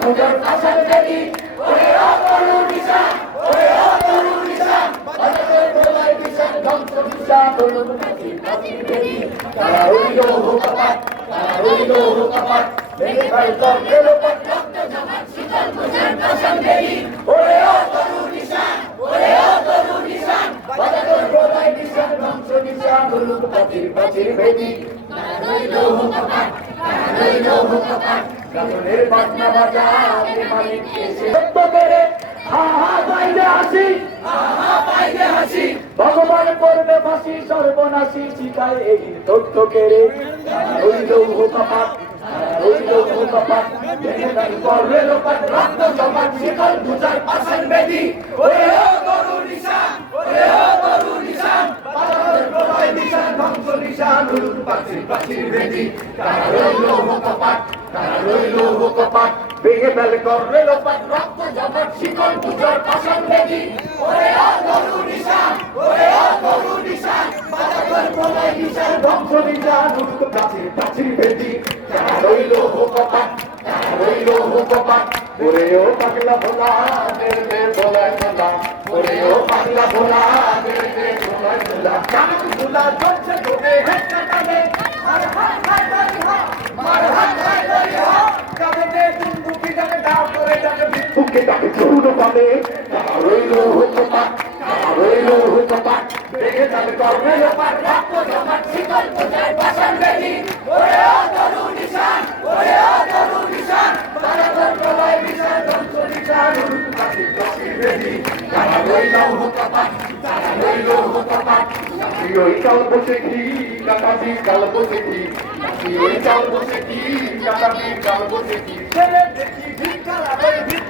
মুদর কাসার বেলি ওরে অতরু নিশান ওরে অতরু নিশান বাজাতে প্রলয় নিশান ধ্বংস নিশান হলো প্রাচীর প্রাচীর বেলি তারা রইল হুকাপাত তারা রইল হুকাপাত ভেঙে ফেল তোর গেলো পথ রক্ত জমান শীতল মুজার কাসার বেলি ওরে অতরু নিশান ওরে অতরু নিশান বাজাতে প্রলয় নিশান ধ্বংস নিশান হলো প্রাচীর প্রাচীর বেলি তারা রইল হুকাপাত তারা রইল হুকাপাত গাজনের বাজনা বাজা মালিক এসে সত্য করে হা হা বাইরে হাসি। হা হা বাইরে হাসি। ভগবান করবে ফাঁসি সর্বনাশী চিতায় এই তথ্য কেড়ে। রইল হুকাপাট রইল হুকাপাট ভেঙে ফেল করবে লোপাট রক্ত জমাট শীতল পূজার পাশার বেদি। ওরে ও গরু নিশান ওরে ও গরু নিশান বাজারের প্রলয় নিশান ধ্বংস নিশান উলুট পাখির পাখির বেদি। হুকাপাট তারা রইল হুকাপাট ভেঙে ফেল বেদি ওরে হুকাপাট রইল হুকাপাট ওরে ও পাগলা ভোলা হবে রইল হইতে পাক রইল হইতে পাক দেখে যাবে কর্মে লোপার রক্ত জমাট শীতল পূজায় বাসান বেলি ওরে অতরু নিশান ওরে অতরু নিশান তারাতর প্রলয় নিশান দন্ত নিশান উরুত পাখি বেলি তারা রইল হতে পাক তারা রইল হতে পাক দেখি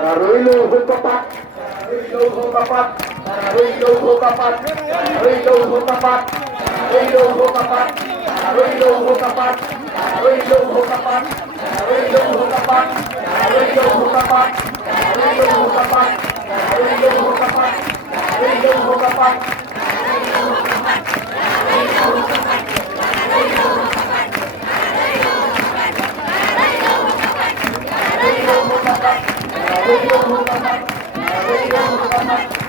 তারা রইল হুকাপাট তারা রইল হুকাপাট তারা রইল হুকাপাট তারা রইল হুকাপাট তারা রইল হুকাপাট তারা রইল হুকাপাট তারা রইল হুকাপাট তারা রইল হুকাপাট তারা রইল হুকাপাট রইল হুকাপাট রইল হুকাপাট রইল Thank you.